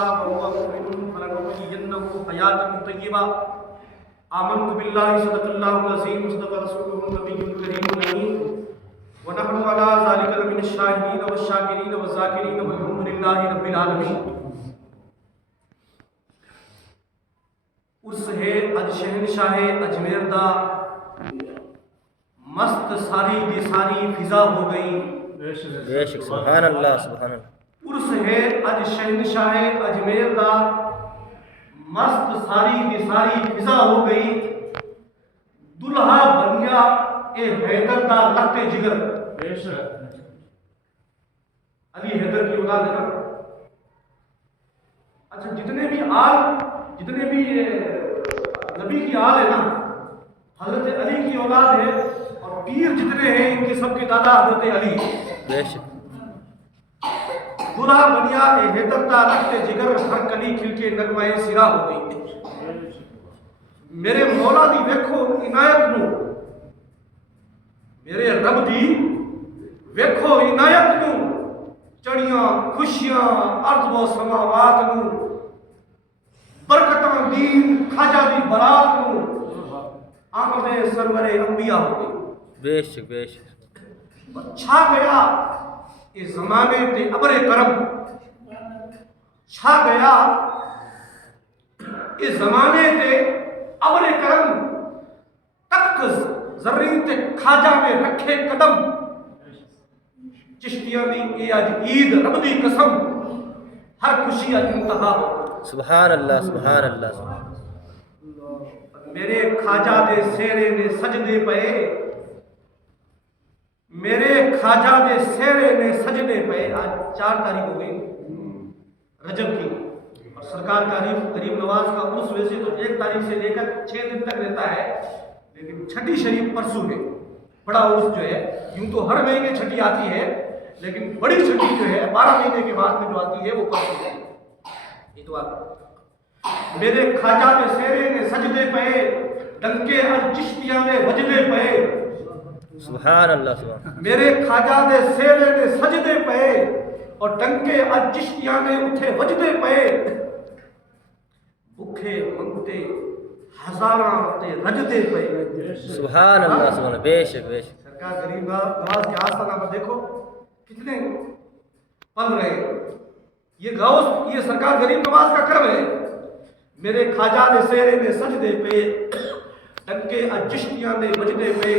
وهو مؤمن فلنحيينه حياة طيبة آمنت بالله صدق الله العظيم وصدق رسوله النبي الكريم الأمين ونحن على ذلك لمن الشاهدين والشاكرين والذاكرين والحمد لله رب العالمين. اس ہے اج شہنشاہ اجمیر دا مست ساری دی ساری فضا ہو گئی. بے شک سبحان اللہ سبحان اللہ. عرس ہے اج شہنشاہ اجمیر دا مست ساری دی ساری فضا ہو گئی. دلہا بنیا اے حیدر دا لخت جگر. علی حیدر کی اولاد ہے نا. اچھا جتنے بھی نبی کی آل ہے نا حضرت علی کی اولاد ہے اور پیر جتنے ہیں ان کے سب کے دادا حضرت علی. بے شک دلہا بنیا اے حیدر دا لخت جگر ہر کلی کھل کے نغمہ سرا ہو گئی. میرے مولا دی ویکھو عنایت نو میرے رب دی ویکھو عنایت نو چڑیاں خوشیاں ارض و سماوات نو برکتاں دین خواجہ دی برات نو آمد سرور انبیاء ہو گئی. بے شک بے شک. چھا گیا اس زمانے تے ابر کرم. چھا گیا اس زمانے تے ابر کرم تک زرین تے خواجہ میں رکھے قدم. چشتیاں دی اے اج عید رب دی قسم ہر خوشی اج انتہا ہو. سبحان اللہ سبحان اللہ. میرے خواجہ دے سیرے نے سجدے پے میرے خواجہ دے سیرے نے سجدے پے. آج 4 تاریخ ہو گئی رجب کی اور سرکار کا غریب نواز کا عرس ویسے تو 1 تاریخ سے لے کر 6 دن تک رہتا ہے لیکن چھٹی شریف پرسوں ہے. بڑا عرس جو ہے یوں تو ہر مہینے چھٹی آتی ہے لیکن بڑی چھٹی جو ہے 12 مہینے کے بعد میں جو آتی ہے وہ پرسوں ہے اتوار. میرے خواجہ دے سیرے نے سجدے پے ڈنکے ہر چشتیاں نے وجدے پے. سبحان اللہ سبحان اللہ. میرے خواجہ دے سیرے نے سجدے پے اور ڈنکے ہر چشتیاں نے اٹھے وجدے پے. بھوکے منگتے ہزاراں تے رجدے پے. سبحان اللہ سبحان اللہ. بے شک بے شک. سرکار غریب نواز کے آستانہ پر دیکھو کتنے پل رہے ہیں. یہ غوث یہ سرکار غریب نواز کا کرم ہے. میرے خواجہ دے سیرے نے سجدے پے ڈنکے ہر چشتیاں نے وجدے پے.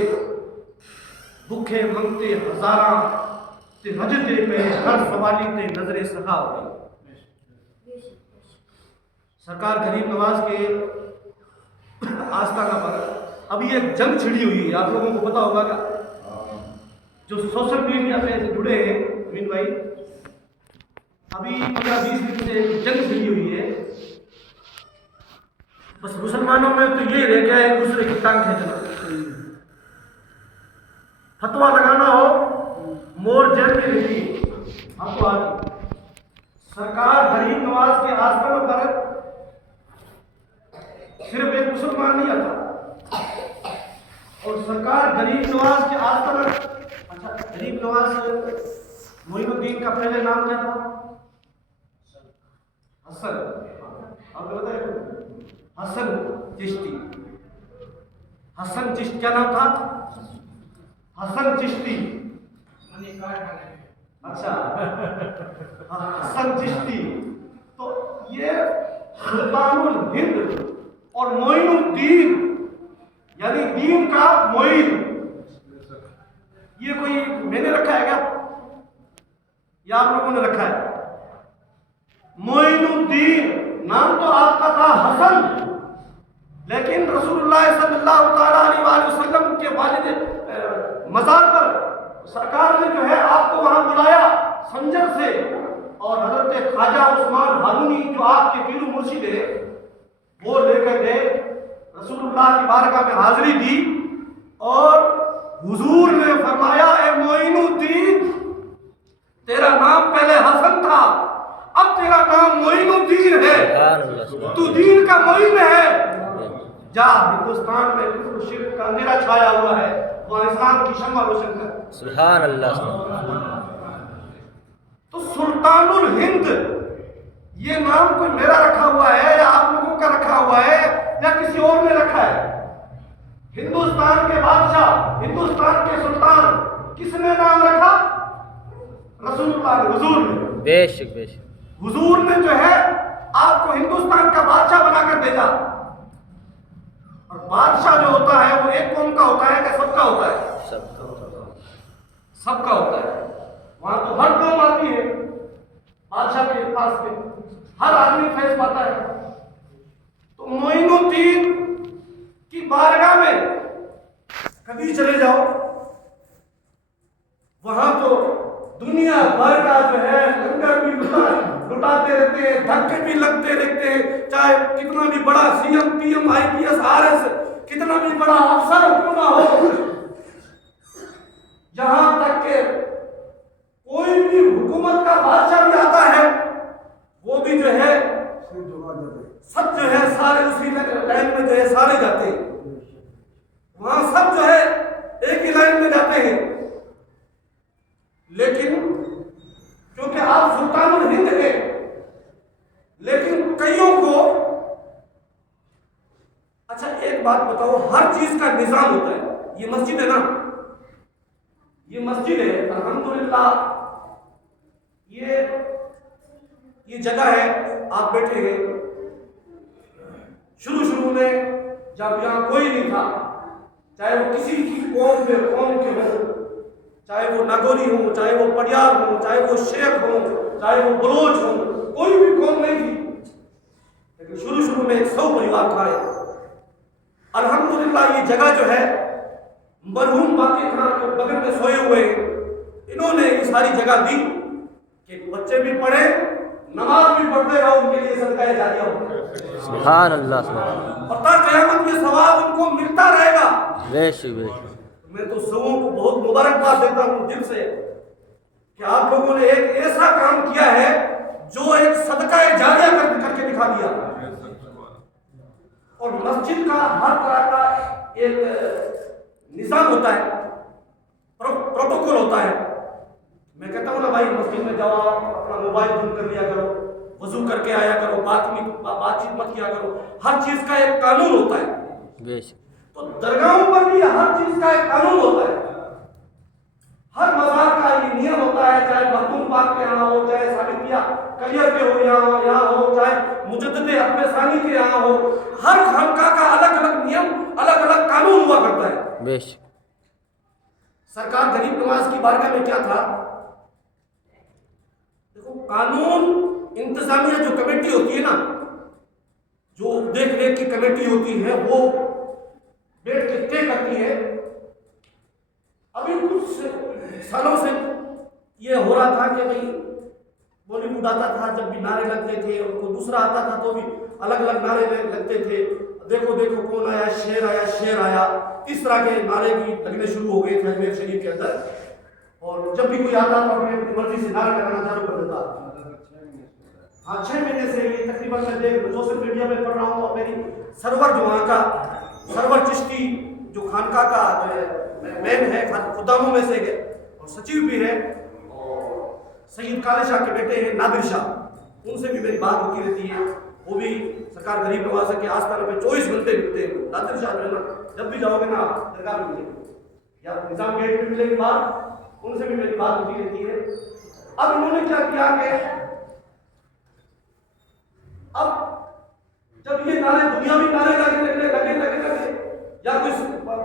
بھوکے منگتے ہزاراں تے رجدے پے ہر سوالی تے نظر سخا ہو گئی. سرکار غریب نواز کے آستانہ پر ابھی ایک جنگ چھڑی ہوئی ہے. آپ لوگوں کو پتا ہوگا کہ جو سوشل میڈیا سے جڑے ہیں امین بھائی ابھی 15-20 دن سے ایک جنگ چھڑی ہوئی ہے. بس مسلمانوں میں تو یہ رہ گیا ہے ایک دوسرے کی ٹانگ کھینچنا. فتوا لگانا ہو مور جیل میں رہی آپ کو آتی. سرکار غریب نواز کے آستانہ پر صرف ایک مسلمان نہیں آتا اور سرکار غریب نواز کے آستانہ. اچھا غریب نواز معین الدین کا پہلے نام کیا تھا؟ حسن. آپ کو بتائیں حسن چشتی. حسن چشتی کیا نام تھا؟ حسن چشتی. اچھا حسن چشتی. تو یہ سلطان الہند اور معین الدین یعنی دین کا معین یہ کوئی میں نے رکھا ہے کیا یا آپ لوگوں نے رکھا ہے؟ معین الدین نام تو آپ کا تھا حسن لیکن رسول اللہ صلی اللہ تعالیٰ علیہ وآلہ وسلم کے والد مزار پر سرکار نے جو ہے آپ کو وہاں بلایا سنجر سے اور حضرت خواجہ عثمان ہارونی جو آپ کے پیر و مرشد ہے وہ لے کر گئے رسول اللہ کی بارگاہ میں حاضری دی اور حضور نے فرمایا اے معین الدین تیرا نام پہلے حسن تھا اب تیرا نام معین الدین ہے تو دین کا معین ہے. جا ہندوستان میں کفر و شرک کا اندھیرا چھایا ہوا ہے وہاں اسلام کی شمع روشن کر. سبحان اللہ. تو سلطان الہند یہ نام کوئی میرا رکھا ہوا ہے یا آپ لوگوں کا رکھا ہوا ہے یا کسی اور نے رکھا ہے؟ ہندوستان کے بادشاہ، ہندوستان کے سلطان کس نے نام رکھا؟ رسول اللہ نے، حضور نے۔ بے شک بے شک حضور نے جو ہے آپ کو ہندوستان کا بادشاہ بنا کر بھیجا، اور بادشاہ جو ہوتا ہے وہ ایک قوم کا ہوتا ہے کہ سب کا ہوتا ہے؟ سب کا ہوتا ہے۔ وہاں تو ہر قوم آتی ہے بادشاہ کے پاس میں، ہر آدمی فیض پاتا ہے۔ تو معین الدین کی بارگاہ میں کبھی چلے جاؤ، وہاں تو دنیا بھر کا جو ہے لنگر بھی لٹاتے رہتے ہیں، دھکے بھی لگتے رہتے ہیں، چاہے کتنا بھی بڑا سی ایم پی ایم آئی پی ایس آر ایس کتنا بھی بڑا افسر کیوں نہ ہو، جہاں تک کہ کوئی بھی حکومت کا بادشاہ بھی آتا ہے وہ بھی جو ہے سب جو ہے سارے اسی لائن میں جو ہے سارے جاتے ہیں، وہاں سب جو ہے ایک ہی لائن میں جاتے ہیں۔ لیکن کیونکہ آپ سلطان الہند کے، لیکن کئیوں کو، اچھا ایک بات بتاؤ، ہر چیز کا نظام ہوتا ہے۔ یہ مسجد ہے نا، یہ مسجد ہے الحمدللہ، یہ جگہ ہے، آپ بیٹھے ہیں۔ شروع میں جب یہاں کوئی نہیں تھا، چاہے وہ کسی کی قوم کے ہوں، چاہے وہ ناگوری ہوں، چاہے وہ پڑیار ہوں، چاہے وہ شیخ ہوں، چاہے وہ بلوچ ہوں، کوئی بھی قوم نہیں تھی، لیکن شروع میں 100 پریوار کھائے۔ الحمدللہ یہ جگہ جو ہے مرحوم باقی خان جو بغل میں سوئے ہوئے ہیں، انہوں نے یہ ساری جگہ دی کہ بچے بھی پڑھیں، نماز بھی پڑھتے رہو، ان کے لیے صدقہ جاریہ ہو۔ سبحان اللہ سبحان اللہ، اور تا قیامت یہ ثواب ان کو ملتا رہے گا۔ بے شک بے شک میں تو سبوں کو بہت مبارکباد دیتا ہوں دل سے کہ آپ لوگوں نے ایک ایسا کام کیا ہے جو ایک صدقہ جاریہ کر کے دکھا دیا۔ اور مسجد کا ہر طرح کا ایک نظام ہوتا ہے، پروٹوکول ہوتا ہے۔ میں کہتا ہوں نا بھائی، مسجد میں جاؤ، اپنا موبائل بند کر لیا کرو، وضو کر کے آیا کرو، بات چیت مت کیا کرو، ہر چیز کا ایک قانون ہوتا ہے۔ بے شک تو درگاہوں پر بھی ہر چیز کا ایک قانون ہوتا ہے، ہر مزار کا یہ نیم ہوتا ہے، چاہے مخدوم پاک کے یہاں ہو، چاہے ثابتیہ کلیئر کے ہو یہاں ہو، چاہے مجدد حتم ثانی کے یہاں ہو، ہر خانقاہ کا الگ الگ نیم، الگ الگ قانون ہوا کرتا ہے۔ بے شک سرکار غریب نواز کی بارگاہ میں کیا تھا؟ دیکھو، قانون انتظامیہ جو کمیٹی ہوتی ہے نا، جو دیکھ ریکھ کی کمیٹی ہوتی ہے، وہ بیٹھ کے طے کرتی ہے۔ ابھی کچھ سالوں سے یہ ہو رہا تھا کہ بھئی بالی ووڈ آتا تھا، جب بھی نعرے لگتے تھے، اور کوئی دوسرا آتا تھا تو بھی الگ الگ نعرے لگتے تھے، دیکھو دیکھو کون آیا، شیر آیا، اس طرح کے نعرے بھی لگنے شروع ہو گئے تھے اجمیر شریف کے اندر۔ اور جب بھی کوئی آتا تو اپنی مرضی سے نعرے لگانا چالو کر دیتا۔ ہاں 6 مہینے سے یہ تقریباً میں دیکھ سوشل میڈیا پہ پڑھ رہا ہوں، اور میری سرور جو وہاں کا سرور چشتی جو خانقاہ کا مین ہے، خداموں میں سے ہے اور سچیو بھی ہے، اور سید کالے شاہ کے بیٹے ہیں نادر شاہ، ان سے بھی میری بات ہوتی رہتی ہے۔ وہ بھی سرکار غریب نواز کے آستانے پہ 24 گھنٹے ملتے ہیں۔ نادر شاہ جو ہے نا، جب بھی جاؤ گے نا درگاہ میں ملیں گے، یا نظام گیٹ پہ ملیں گے، بات ان سے بھی میری بات ہوتی رہتی ہے۔ اب انہوں نے کیا کیا کہ اب جب یہ نعرے دنیاوی نعرے لگے، یا کوئی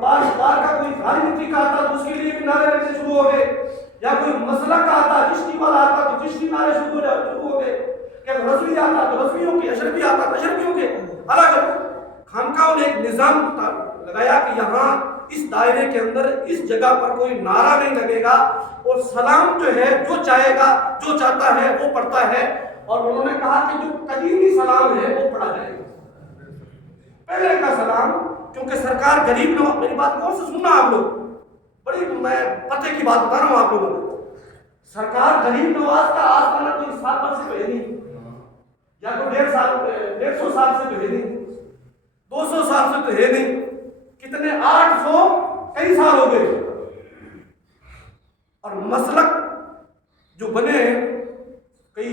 بار کا کوئی بھاری طریقہ آتا تو اس کے لیے بھی نعرے لگنے شروع ہو گئے، یا کوئی مسلک کا آتا، چشتی والا آتا تو چشتی نعرے شروع ہو گئے، کہ رضوی آتا تو رضویوں کے، اشرفی آتا تو اشرفیوں کے، الگ الگ خانقاہوں نے ایک نظام لگایا کہ یہاں اس دائرے کے اندر اس جگہ پر کوئی نعرہ نہیں لگے گا، اور سلام جو ہے جو چاہے گا، جو چاہتا ہے وہ پڑھتا ہے۔ اور انہوں نے کہا کہ جو قدیمی سلام ہے وہ پڑھا جائے گا، پہلے کا سلام، کیونکہ سرکار غریب نواز، میری بات غور سے سننا آپ لوگ، بڑی میں پتے کی بات بتا رہا ہوں آپ لوگوں کو۔ سرکار غریب نواز کا آستانہ کوئی 7 برس سے پہلے نہیں، یا کوئی 150 سال سے پہلے نہیں، 200 سال سے تو ہے نہیں، کتنے 800 کئی سال ہو گئے۔ اور مسلک جو بنے ہیں، کئی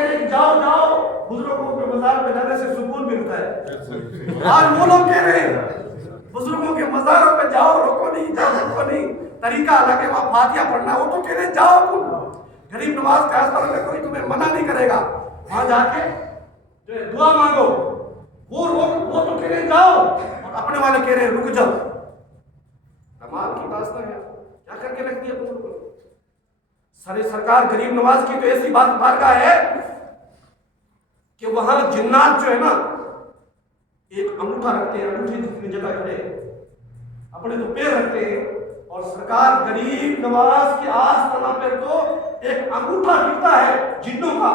کہہ رہے ہیں جاؤ جاؤ, بزرگوں کے مزار پہ جانے سے سکون ملتا ہے. آج وہ لوگ کہہ رہے ہیں بزرگوں کے مزاروں پہ جاؤ, روکو نہیں, جاؤ روکو نہیں, طریقہ الگ ہے, وہاں فاتحہ پڑھنا. وہ تو کہہ رہے ہیں جاؤ تم غریب نواز کے آستانے میں, کوئی تمہیں منع نہیں کرے گا, وہاں جا کے جو ہے دعا مانگو. وہ تو کہہ رہے ہیں جاؤ, اور اپنے والے کہہ رہے ہیں رک جاؤ. کمال کی داستان ہے, کیا کر کے رکھ دیا بزرگوں نے. سرکار غریب نواز کی تو ایسی بات بارگاہ ہے کہ وہاں جنات جو ہے نا ایک انگوٹھا رکھتے ہیں, انگوٹھی جتنی جگہ کھڑے اپنے تو پیر رکھتے ہیں, اور سرکار غریب نواز کے آستانہ پہ تو ایک انگوٹھا دکھتا ہے جنوں کا,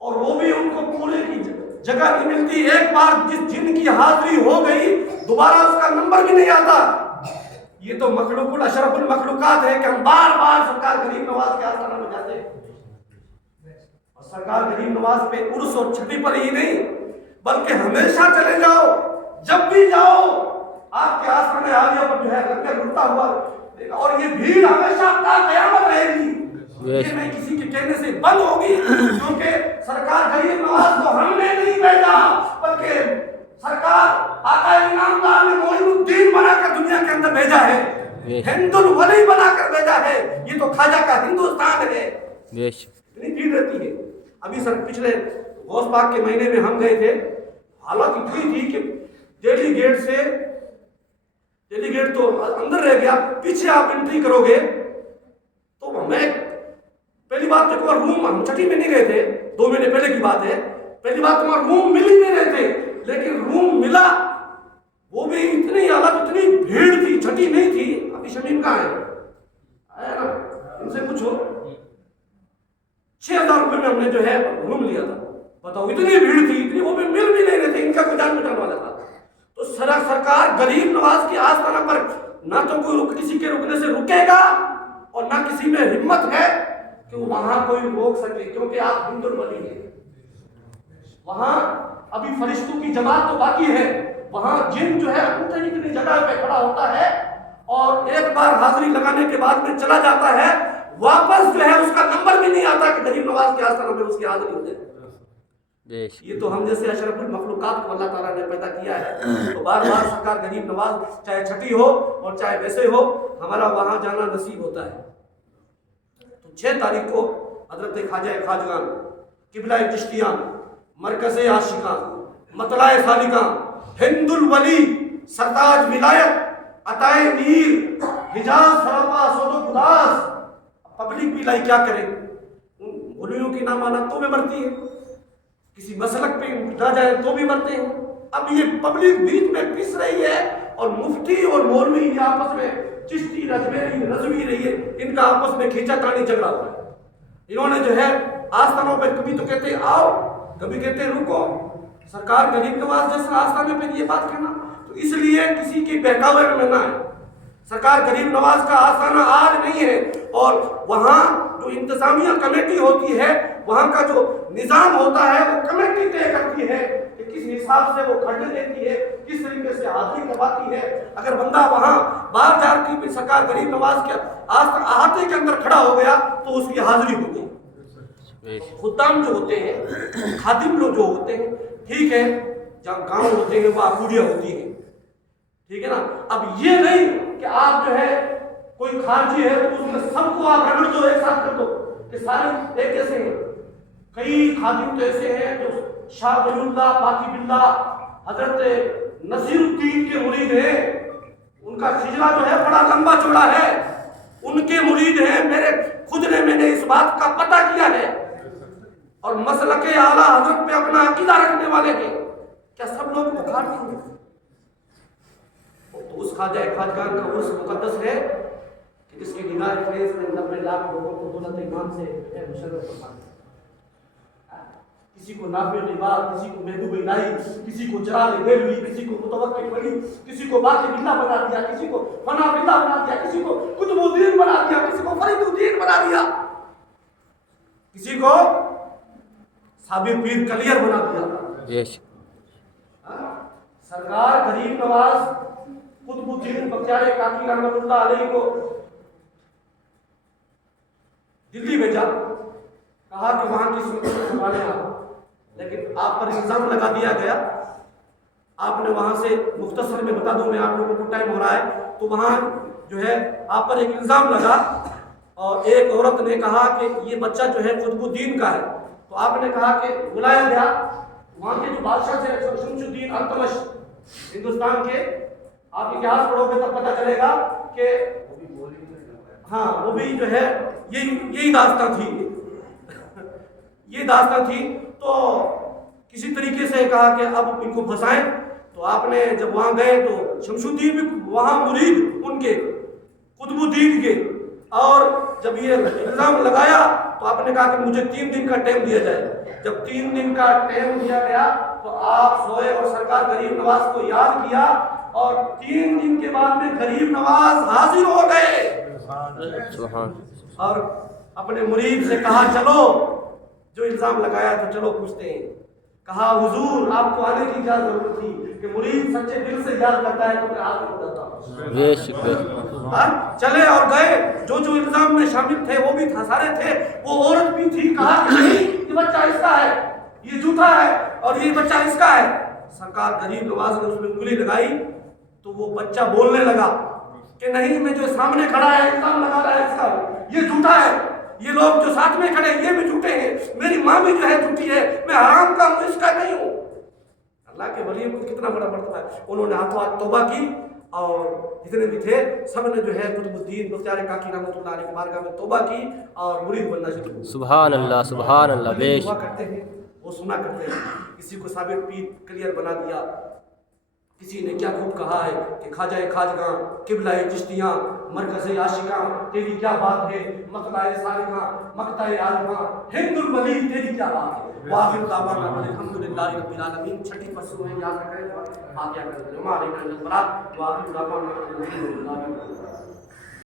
اور وہ بھی ان کو پورے کی جگہ نہیں ملتی. ایک بار جس جن کی حاضری ہو گئی دوبارہ اس کا نمبر بھی نہیں آتا. یہ تو مخلوق الاشرف المخلوقات ہے کہ ہم بار بار سرکار غریب نواز کے آستانہ میں جاتے ہیں. اور سرکار غریب نواز پہ عرس اور چھٹی پر ہی نہیں بلکہ ہمیشہ چلے جاؤ, جب بھی جاؤ آپ کے آستانے عالیہ پر جو ہے لنگر لٹتا ہوا, اور یہ بھیڑ ہمیشہ تا قیامت رہے گی. یہ نہیں کسی کے کہنے سے بند ہوگی, کیونکہ سرکار غریب نواز کو ہم نے نہیں بھیجا بلکہ سرکار آقا انعامدار نے معین الدین بنا کر دنیا کے اندر بھیجا ہے, ہند الولی بنا کر بھیجا ہے. یہ تو خواجہ کا ہندوستان ہے. اتنی بھیڑ رہتی ہے. ابھی سر پچھلے غوث پاک کے مہینے میں ہم گئے تھے, حالت اتنی تھی کہ دہلی گیٹ تو اندر رہ گیا, پیچھے آپ انٹری کرو گے تو ہمیں پہلی بات تو ایک روم, ہم چھٹی میں نہیں گئے تھے, 2 مہینے پہلے کی بات ہے, پہلی بات ہمارا روم مل ہی نہیں رہے تھے, لیکن روم ملا وہ بھی اتنی حالت, اتنی بھیڑ تھی, چھٹی نہیں تھی. ابھی شمیم کہاں ہے, آیا نا, ان سے پوچھو. 6,000 روپے میں ہم نے جو ہے روم لیا تھا, بتاؤ اتنی بھیڑ تھی, اتنی, وہ بھی مل بھی نہیں رہے تھے, ان کا کوئی جان بچانے والا تھا. تو سرکار غریب نواز کی آستانہ پر نہ تو کوئی کسی کے رکنے سے رکے گا اور نہ کسی میں ہمت ہے کہ وہاں کوئی روک سکے, کیونکہ آپ ہند الولی ہیں. وہاں ابھی فرشتوں کی جماعت تو باقی ہے, وہاں جن جو ہے اتنی جگہ پہ کھڑا ہوتا ہے اور ایک بار حاضری لگانے کے بعد میں چلا جاتا ہے, واپس جو ہے اس کا نمبر بھی نہیں آتا کہ غریب نواز کے آستانہ میں اس کی حاضری ہو جائے. یہ تو ہم جیسے اشرف المخلوقات کو اللہ تعالیٰ نے پیدا کیا ہے, تو بار بار سرکار غریب نواز چاہے چھٹی ہو اور چاہے ویسے ہو ہمارا وہاں جانا نصیب ہوتا ہے. تو 6 تاریخ کو حضرت خواجہ خواجگان قبلہ چشتیاں, مرکز عاشقاں, مطلع سالکاں, ہند الولی, سرتاج ولایت, عطائے میر, حجاز سراپا سود و گداس. پبلک بھی لائی کیا کرے, ان ولیوں کی نامانتوں میں مرتی ہے, کسی مسلک پہ نہ جائے تو بھی مرتے ہیں. اب یہ پبلک بیچ میں پس رہی ہے اور مفتی اور مولوی یہ آپس میں چشتی رضوی رہی ہے, ان کا آپس میں کھینچا تانی جھگڑا ہوا ہے. انہوں نے جو ہے آستانوں پہ کبھی تو کہتے ہیں آؤ, کبھی کہتے ہیں رکو. سرکار غریب نواز جیسا آستانے پہ یہ بات کہنا, تو اس لیے کسی کی بہکاوے میں نہ ہے. سرکار غریب نواز کا آستانہ آج نہیں ہے, اور وہاں جو انتظامیہ کمیٹی ہوتی ہے, وہاں کا جو نظام ہوتا ہے وہ کمیٹی طے کرتی ہے کہ کس حساب سے وہ کھڑنے دیتی ہے, کس طریقے سے حاضری کرواتی ہے. اگر بندہ وہاں باہر جا کے سرکار غریب نواز کے احاطے کے اندر کھڑا ہو گیا تو اس کی حاضری ہو گئی. خدام جو ہوتے ہیں, خادم لوگ جو ہوتے ہیں, ٹھیک ہے, جہاں گاؤں ہوتے ہیں وہاں کوڑیاں ہوتی ہیں, ٹھیک ہے نا. اب یہ نہیں کہ آپ جو ہے کوئی خارجی ہے تو اس میں سب کو آپ رگڑ دو, ایک ساتھ کر دو کہ سارے ایک جیسے ہیں. کئی خادم تو ایسے ہیں جو شاہ ولی اللہ باقی باللہ حضرت نصیر الدین کے مرید ہیں, ان کا خجلہ جو ہے بڑا لمبا چوڑا ہے, ان کے مرید ہیں. میں نے اس بات کا پتہ کیا ہے, اور مسلک اعلیٰ حضرت پہ اپنا عقیدہ رکھنے والے ہیں. کیا سب لوگ بخار نہیں ہیں؟ تو اس خواجہ خواجگان کا عرس مقدس ہے کہ جس کی نگاہ فیض نے 90 لاکھ لوگوں کو دولت ایمان سے مشرف فرمایا. کسی کو نافع لباس, کسی کو محبوب الہی, کسی کو چراغ دہلوی, کسی کو متوکل ولی, کسی کو باقی باللہ بنا دیا, کسی کو فنا باللہ بنا دیا, کسی کو قطب الدین بنا دیا, کسی کو فرید الدین بنا دیا, کسی کو صابر پیر کلیر بنا دیا. سرکار غریب نواز قطب الدین بختیار کاکی رحمۃ اللہ علیہ کو دلی بھیجا, کہا کہ وہاں کی سنتوں کو سنبھالیں آپ، لیکن آپ پر الزام لگا دیا گیا. آپ نے وہاں سے مختصر میں بتا دوں میں آپ لوگوں کو ٹائم ہو رہا ہے، تو وہاں جو ہے آپ پر ایک الزام لگا اور ایک عورت نے کہا کہ یہ بچہ جو ہے قطب الدین کا ہے. تو آپ نے کہا کہ بلایا گیا وہاں کے جو بادشاہ تھے شمس الدین التمش ہندوستان کے. آپ اتہاس پڑھو گے تب پتہ چلے گا کہ ہاں وہ بھی جو ہے یہی داستان تھی یہ داستان تھی. تو کسی طریقے سے کہا کہ اب ان کو پھنسائیں. تو آپ نے جب وہاں گئے تو شمس الدین بھی وہاں مرید ان کے قطب الدین کے، اور جب یہ الزام لگایا تو آپ نے کہا کہ مجھے 3 دن کا ٹائم دیا جائے. جب 3 دن کا ٹائم دیا گیا تو آپ سوئے اور سرکار غریب نواز کو یاد کیا اور 3 دن کے بعد میں غریب نواز حاضر ہو گئے سبحان. اور اپنے مرید سے کہا چلو جو الزام لگایا تھا چلو پوچھتے ہیں. کہا حضور آپ کو آنے کی کیا ضرورت تھی کہ مرید سچے دل سے یاد کرتا ہے تو میں حاضر ہو جاتا ہوں. بے شک بے شک. چلے اور گئے. جو الزام میں شامل تھے وہ بھی سارے تھے، وہ عورت بھی تھی. کہا کہ نہیں یہ بچہ اس کا ہے، یہ جھوٹا ہے اور یہ بچہ اس کا ہے. سرکار غریب نواز نے اس میں انگلی لگائی تو وہ بچہ بولنے لگا کہ نہیں میں جو سامنے کھڑا ہے الزام لگا رہا ہے اس کا یہ جھوٹا ہے، یہ لوگ جو ساتھ میں کھڑے یہ بھی جھوٹے ہیں، میری ماں بھی جو ہے جھوٹی ہے، میں حرام کا ہوں اس کا نہیں ہوں. اللہ کے ولی کو کتنا بڑا مرتبہ ہے. انہوں نے ہاتھوں ہاتھ توبہ کی اور جتنے بھی تھے سب نے جو ہے قطب الدین بختیار کاکی رحمۃ اللہ علیہ کی بارگاہ میں توبہ کی اور مرید بننا شروع کیا. سبحان اللہ سبحان اللہ. بے دعا شک. کرتے ہیں وہ سنا کرتے ہیں. کسی کو ثابت پیر کلیئر بنا دیا، کسی نے کیا خوب کہا ہے کہ خواجہ خواجگاں قبلہ چشتیاں مرکز عاشقاں تیری کیا بات ہے، مقطع سالکاں مقطع عالماں ہند الولی تیری کیا بات ہے. واخر دعوانا الحمدللہ رب العالمین. چھٹی پسو ہے یاد رکھیں. فاتحہ کریں. ہمارے البراء واخر دعوانا الحمدللہ رب العالمین.